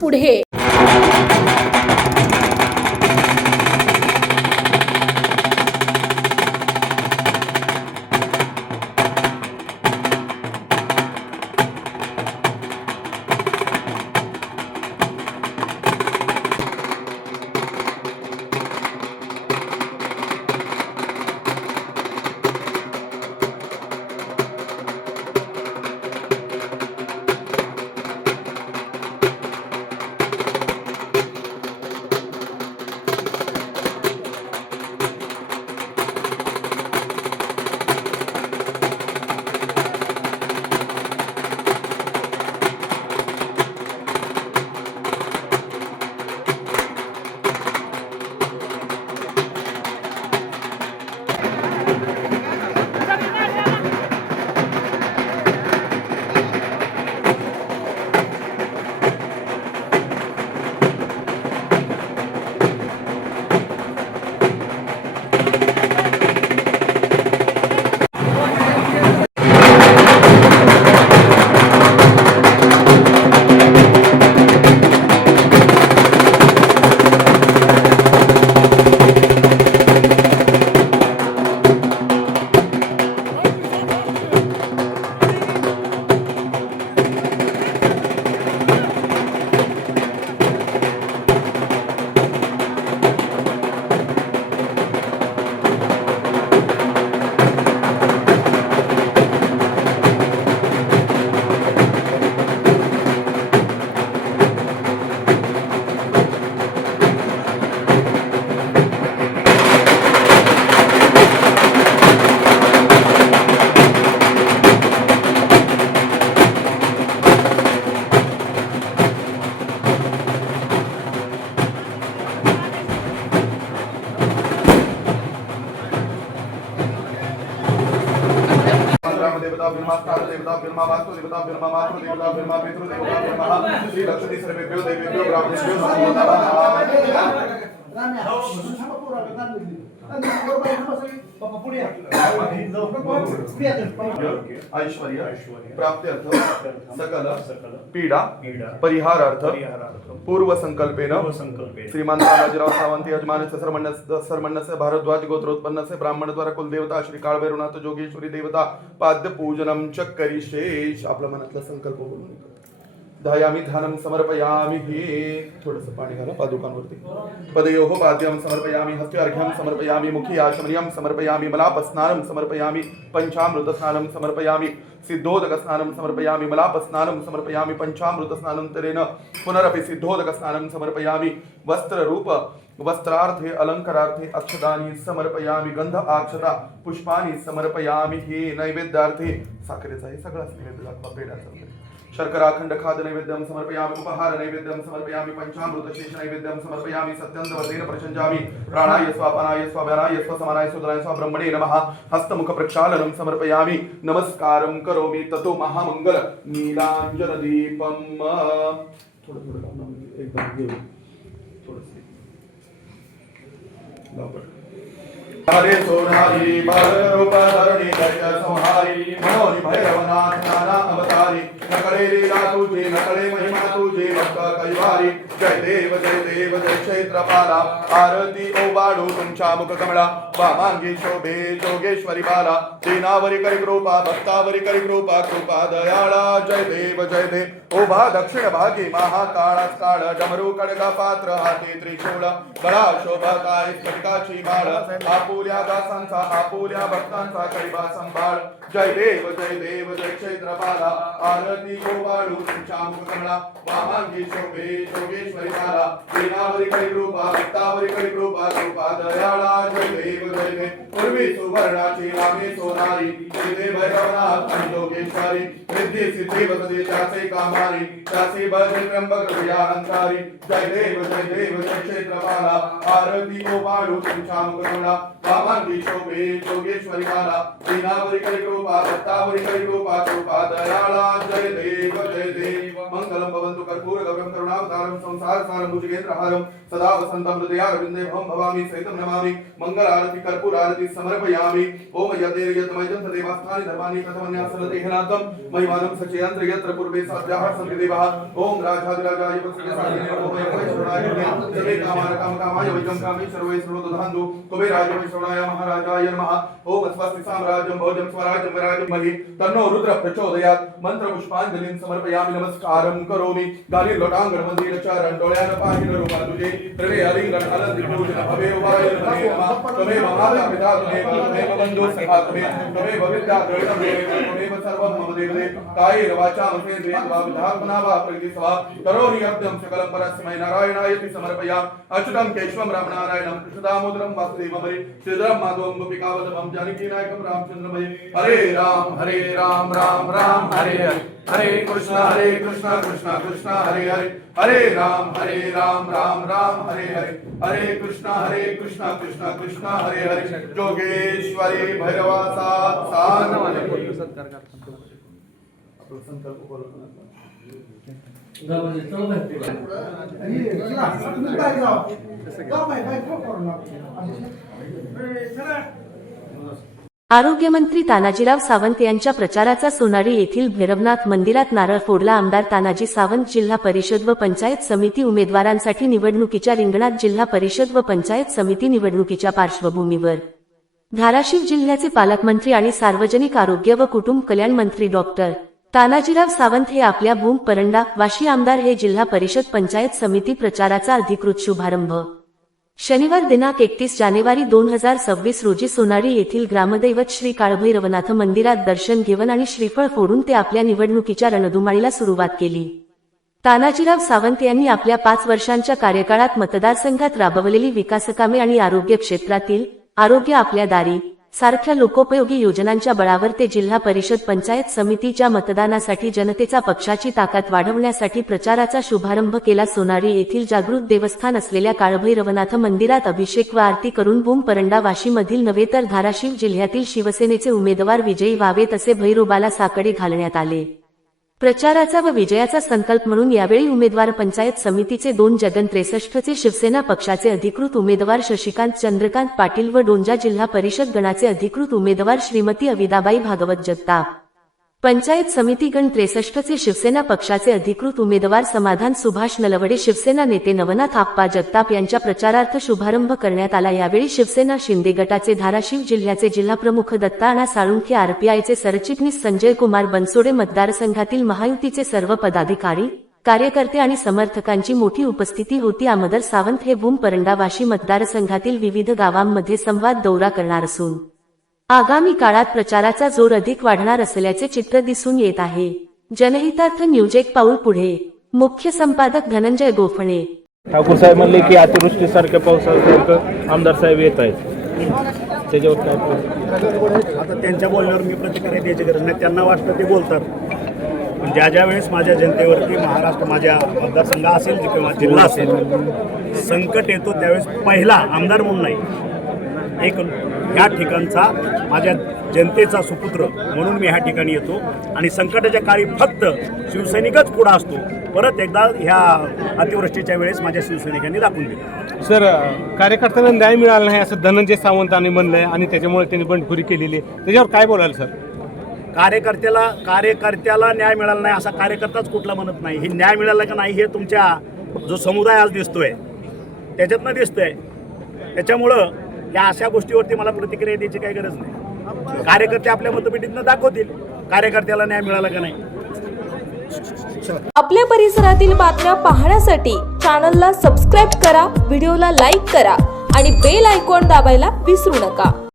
पुढे. देवता ब्रह्मा स्थान देवता ब्रह्मा वास्तु देवता ब्रह्मा मातृ देवता ब्रह्मा पितृ देवता ब्रह्मा श्री लक्ष्मी सर्वेभ्यो देवेभ्यो ब्राह्मणेभ्यो नमो नमः। ऐश्वर्य प्राप्त्यर्थ सकल पीडा परिहारार्थ पूर्व संकल्पेन श्रीमान बालाजीराव सावंत यजमानस्य सर्वण्यस्य भारद्वाज गोत्रोत्पन्नस्य ब्राह्मण द्वारा कुलदेवता श्री काळभैरवनाथ जोगेश्वरी देवता पाद्य पूजनम च करिष्ये. आपल्या मनातला संकल्प बोलून ध्यायामि ध्यानं समर्पयामि. हे थोडंसं पाणी घाला पादुकांवरती. पदयोः पाद्यं समर्पयामि हस्त्यार्घ्यं समर्पयामि मुखी आचमनीयं समर्पयामि मलापस्नानं समर्पयामि पंचामृतस्नानं समर्पयामि सिद्धोदकस्नानं समर्पयामि मलापस्नानं समर्पयामि पंचामृतस्नानन्तरेण पुनरपि सिद्धोदकस्नानं समर्पयामि. वस्त्ररूप वस्त्रार्थे अलंकारार्थे अक्षतानि समर्पयामि. गंध अक्षता पुष्पानि समर्पयामि. हे नैवेद्यार्थे साखरेचा हे सगळाच नैवेद्य दाखवा. पेढ्याचा शर्कराखंड खाद्य नैवेद्यं समर्पयामि. उपहार नैवेद्यं समर्पयामि. पंचामृत शेष नैवेद्यं समर्पयामि. सत्यन्तवतेन प्रशंजामि. प्राणाय स्वापानाय स्वाव्यानाय स्वसमानाय सुदराय स्वाब्रह्मणे नमः. हस्तमुख प्रक्षालनं समर्पयामि. नमस्कारं करोमि ततो महामंगल नीलांजन दीपम. थोडं एकदम घेऊ हरे सोनारी बालरूपधरणी दैत्य संहारी मनोनि भैरवनाथ नाना अवतारी. नकडे लीला तुझे नकडे महिमा तुझे भक्त कैवारी. जय देव जय क्षेत्रपाला. आरती ओवाळू तुमच्या मुख कमळा. वामांगी शोभे जोगेश्वरी बाला. दीनावरी करी कृपा भक्तावरी करी कृपा कृपा दयाळा. जय देव ओभा दक्षिण भागी महाकाळास काळ. डमरू खडगा पात्र हाती त्रिशूळ. गळा शोभताय स्फटिकाची माळ. आपुल्या दासांचा आपुल्या भक्तांचा कैवा संभाळ. जय देव जय क्षेत्रपाला. आरती ओवाळू तुमच्या मुख कमळा. वामांगी शोभे जोगेश्वरी बाला. दीनावरी करी कृपा भक्तावरी करी कृपा कृपा दयाळा. जय देव पूर्वी सुवर्णाची नामे सोनारी. श्री भैरवनाथ आणि जोगेश्वरी. रिद्धी सिद्धी वसते त्याचे कामारी. त्याचे बळ त्र्यंबक हृदयालंकारी. जय देव जय क्षेत्रपाला. आरती ओवाळू तुमच्या मुख कमळा. वामांगी शोभे जोगेश्वरी बाला. दीनावरी करी कृपा भक्तावरी करी कृपा कृपा दयाळा. जय देव मंगल सकलं भवन्तु कर्पूरगौरं करुणावतारं संसारसारं भुजगेन्द्रहारं सदा वसन्तं हृदयारविन्दे भवामि सहितं नमामि मंगलारति कर्पूरारति समर्पयामि ओम यद्यतमयं तदेवास्थानि धर्माणि तथमन्यासनतेहनाथं महिमानं सचयन्त्र यत्र पूर्वे साध्याः सन्ति देवाः ओम राजाधिराजाय वत्सलसायिने नमो वैश्वराय सर्वे कामाय वैजं कामेश्वर वै सर्वदधान्तु कुबेराय वैश्वराय महाराजाय नमः ओम स्वस्ति साम्राज्यं भोजं स्वराज्यं वैराज्यं महि तन्नो रुद्र प्रचोदयात् मंत्र पुष्पांजलिं समर्पयामि नमस्कारं करोमि गाली लोटांगण मंदिर चरण डोळ्यानं पाहिलं रूपा तुझे प्रवे अलिंगण अलंकृत पूजन भवे वाय तमे माता पिता तमे बंधु सखा तमे विद्या द्रविणं तमे सर्वं मम देवते कायेन वाचा मनेन्द्रियेण वा विधात्मना वा प्रकृतिस्वा करोमि यज्ञं सकलं परस्मै नारायणायति समर्पयामि अच्युतं केशवं रामनारायणं कृष्णदामोदरं वासुदेवं श्रीधरं माधवं गोपिकावल्लभं जानकीनायकं रामचन्द्रं हरे राम राम राम हरे हरे कृष्ण कृष्ण कृष्ण हरे हरे हरे राम राम राम हरे हरे हरे कृष्ण कृष्ण कृष्ण हरे हरे जोगेश्वरी भैरवासा आरोग्यमंत्री तानाजीराव सावंत यांच्या प्रचाराचा सोनारी येथील भैरवनाथ मंदिरात नारळ फोडला. आमदार तानाजी सावंत जिल्हा परिषद व पंचायत समिती उमेदवारांसाठी निवडणुकीच्या रिंगणात. जिल्हा परिषद व पंचायत समिती निवडणुकीच्या पार्श्वभूमीवर धाराशिव जिल्ह्याचे पालकमंत्री आणि सार्वजनिक आरोग्य व कुटुंब कल्याण मंत्री डॉक्टर तानाजीराव सावंत हे आपल्या भूम परंडा वाशी आमदार हे जिल्हा परिषद पंचायत समिती प्रचाराचा अधिकृत शुभारंभ शनिवार दिनांक 31 जानेवारी 2026 रोजी सोनारी येथील ग्रामदैवत श्री काळभैरवनाथ मंदिरात दर्शन घेऊन आणि श्रीफळ फोडून ते आपल्या निवडणुकीच्या रणधुमाळीला सुरुवात केली. तानाजीराव सावंत यांनी आपल्या 5 वर्षांच्या कार्यकाळात मतदारसंघात राबवलेली विकासकामे आणि आरोग्य क्षेत्रातील आरोग्य आपल्या दारी सारख्या लोकोपयोगी योजनांच्या बळावर ते जिल्हा परिषद पंचायत समितीच्या मतदानासाठी जनतेचा पक्षाची ताकद वाढवण्यासाठी प्रचाराचा शुभारंभ केला. सोनारी येथील जागृत देवस्थान असलेल्या काळभैरवनाथ मंदिरात अभिषेक व आरती करून भूम परंडा वाशीमधील नव्हे तर धाराशिव जिल्ह्यातील शिवसेनेचे उमेदवार विजयी व्हावेत असे भैरोबाला साकडे घालण्यात आले. प्रचाराचा व विजयाचा संकल्प म्हणून यावेळी उमेदवार पंचायत समितीचे 2 जगन 63 चे शिवसेना पक्षाचे अधिकृत उमेदवार शशिकांत चंद्रकांत पाटील व डोंजा जिल्हा परिषद गणाचे अधिकृत उमेदवार श्रीमती अविदाबाई भागवत जगताप, पंचायत समिती गण 63 चे शिवसेना पक्षाचे अधिकृत उमेदवार समाधान सुभाष नलवडे, शिवसेना नेते नवनाथ आप्पा जगताप यांच्या प्रचारार्थ शुभारंभ करण्यात आला. यावेळी शिवसेना शिंदे गटाचे धाराशिव जिल्ह्याचे जिल्हाप्रमुख दत्ताणा साळुंखे, आरपीआयचे सरचिटणीस संजय कुमार बनसोडे, मतदारसंघातील महायुतीचे सर्व पदाधिकारी कार्यकर्ते आणि समर्थकांची मोठी उपस्थिती होती. आमदार सावंत हे भूम परंडा वाशी मतदारसंघातील विविध गावांमध्ये संवाद दौरा करणार असून आगामी काळात प्रचाराचा जोर अधिक वाढणार असल्याचे चित्र दिसून येत आहे. जनहितार्थ न्यूज एक पाऊल पुढे. मुख्य संपादक धनंजय गोफणे. ठाकूर साहेब म्हणले की अतिवृष्टीसारख्या पावसासारखं आमदार साहेब येत आहेत, त्याच्यावर काय? आता त्यांच्या बोलण्यावर मी प्रतिक्रिया द्यायची गरज नाही. त्यांना वाटतं ते बोलतात, पण ज्या वेळेस माझ्या जनतेवरती महाराष्ट्र माझ्या मतदारसंघ असेल किंवा जिल्हा असेल संकट येतो त्यावेळेस पहिला आमदार म्हणून नाही, एक ह्या ठिकाणचा माझ्या जनतेचा सुपुत्र म्हणून मी ह्या ठिकाणी येतो आणि संकटाच्या काळी फक्त शिवसैनिकच पुढे असतो. परत एकदा ह्या अतिवृष्टीच्या वेळेस माझ्या शिवसैनिकांनी दाखवून दिलं. सर, कार्यकर्त्यांना न्याय मिळाला नाही असं धनंजय सावंतांनी म्हणलंय आणि त्याच्यामुळे त्यांनी बंडखोरी केलेली आहे, त्याच्यावर काय बोलाल सर? कार्यकर्त्याला न्याय मिळाला नाही असा कार्यकर्ताच कुठला म्हणत नाही. हे न्याय मिळाला का नाही हे तुमच्या जो समुदाय आज दिसतोय त्याच्यातनं दिसतोय. त्याच्यामुळं या अशा गोष्टीवरती मला प्रतिक्रिया द्यायची काही गरज नाही. कार्यकर्ते आपल्या मतपेटीतनं दाखवतील कार्यकर्त्याला न्याय मिळाला का नाही. आपल्या परिसरातील बातम्या पाहण्यासाठी चॅनलला सबस्क्राईब करा, व्हिडिओला लाईक करा आणि बेल आयकॉन दाबायला विसरू नका.